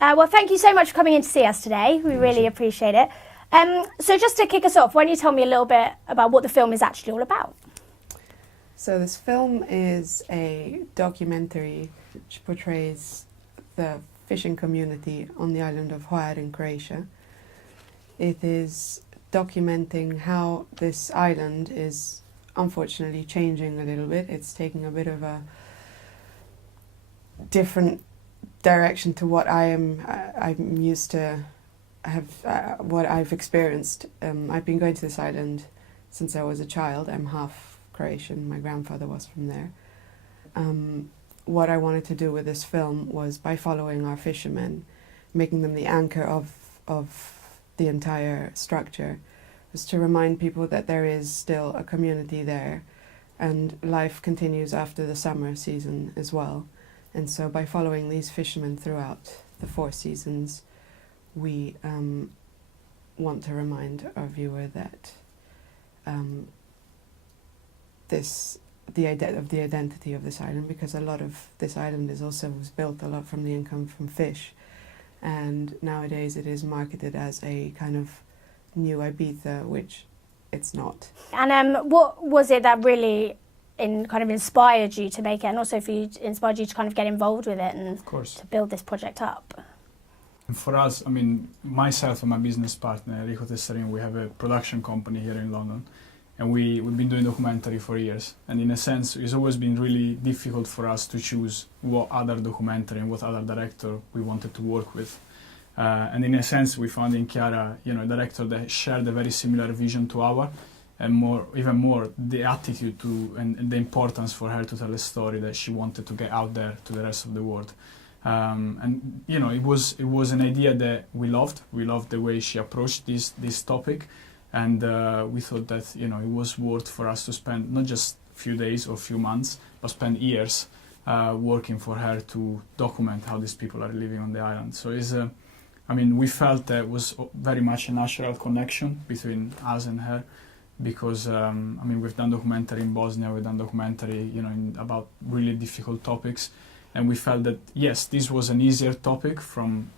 Well, thank you so much for coming in to see us today. We really appreciate it. So just to kick us off, why don't you tell me a little bit about what the film is actually all about? So this film is a documentary which portrays the fishing community on the island of Hvar in Croatia. It is documenting how this island is unfortunately changing a little bit. It's taking a bit of a different direction to what I'm used to what I've experienced. I've been going to this island since I was a child. I'm half Croatian. My grandfather was from there. What I wanted to do with this film was, by following our fishermen, making them the anchor of the entire structure, was to remind people that there is still a community there and life continues after the summer season as well. And so by following these fishermen throughout the 4 seasons, we want to remind our viewer that the identity of this island, because a lot of this island was built a lot from the income from fish, and nowadays it is marketed as a kind of new Ibiza, which it's not. And what was it that really inspired you to make it, and also inspired you to kind of get involved with it and of course to build this project up? For us, myself and my business partner, Enrico Tessarin, we have a production company here in London, and we've been doing documentary for years. And in a sense, it's always been really difficult for us to choose what other documentary and what other director we wanted to work with. And in a sense, we found in Chiara, a director that shared a very similar vision to our, and even more, the attitude to and the importance for her to tell a story that she wanted to get out there to the rest of the world. And it was an idea that we loved. We loved the way she approached this topic, and we thought that it was worth for us to spend not just a few days or a few months, but spend years working for her to document how these people are living on the island. So we felt that it was very much a natural connection between us and her, because we've done documentary in Bosnia, we've done documentary about really difficult topics. And we felt that, yes, this was an easier topic from,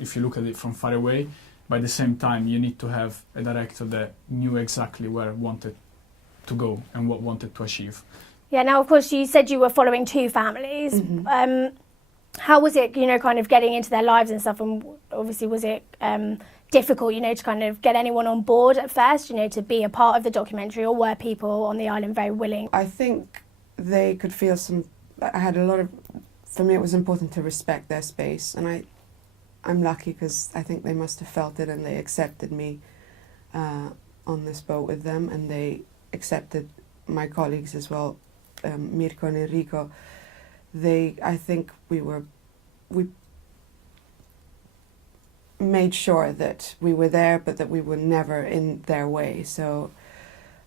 if you look at it from far away, but at the same time, you need to have a director that knew exactly where wanted to go and what wanted to achieve. Yeah, now, of course, you said you were following 2 families. Mm-hmm. How was it, kind of getting into their lives and stuff? And obviously, was it difficult, to kind of get anyone on board at first, to be a part of the documentary, or were people on the island very willing? I think they could feel for me it was important to respect their space, and I'm lucky because I think they must have felt it, and they accepted me on this boat with them, and they accepted my colleagues as well, Mirko and Enrico. I think we made sure that we were there, but that we were never in their way. So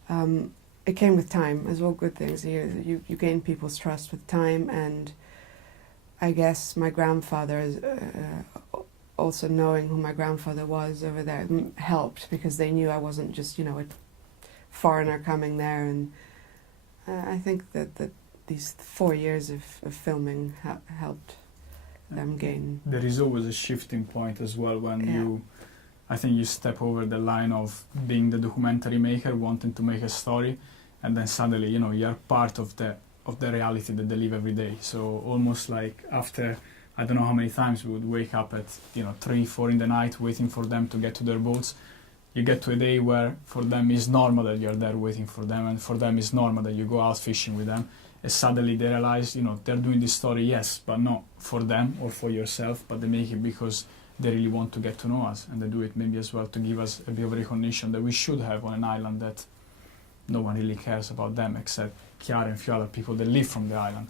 it came with time, as all good things. You gain people's trust with time, and I guess my grandfather, also knowing who my grandfather was over there, helped, because they knew I wasn't just, a foreigner coming there. And I think that these 4 years of filming helped them gain. There is always a shifting point as well when I think you step over the line of being the documentary maker, wanting to make a story, and then suddenly, you're part of the reality that they live every day. So almost like after, I don't know how many times we would wake up at 3, 4 in the night waiting for them to get to their boats. You get to a day where for them it's normal that you're there waiting for them, and for them it's normal that you go out fishing with them. And suddenly they realize, they're doing this story, yes, but not for them or for yourself, but they make it because they really want to get to know us, and they do it maybe as well to give us a bit of recognition that we should have on an island that no one really cares about them except Chiara and a few other people that live from the island.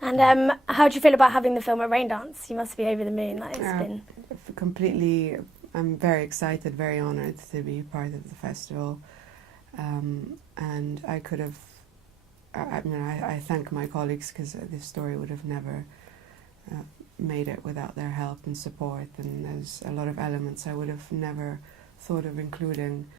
And how do you feel about having the film at Raindance? You must be over the moon. Completely. I'm very excited, very honoured to be part of the festival, and I could have. I thank my colleagues, because this story would have never made it without their help and support. And there's a lot of elements I would have never thought of including.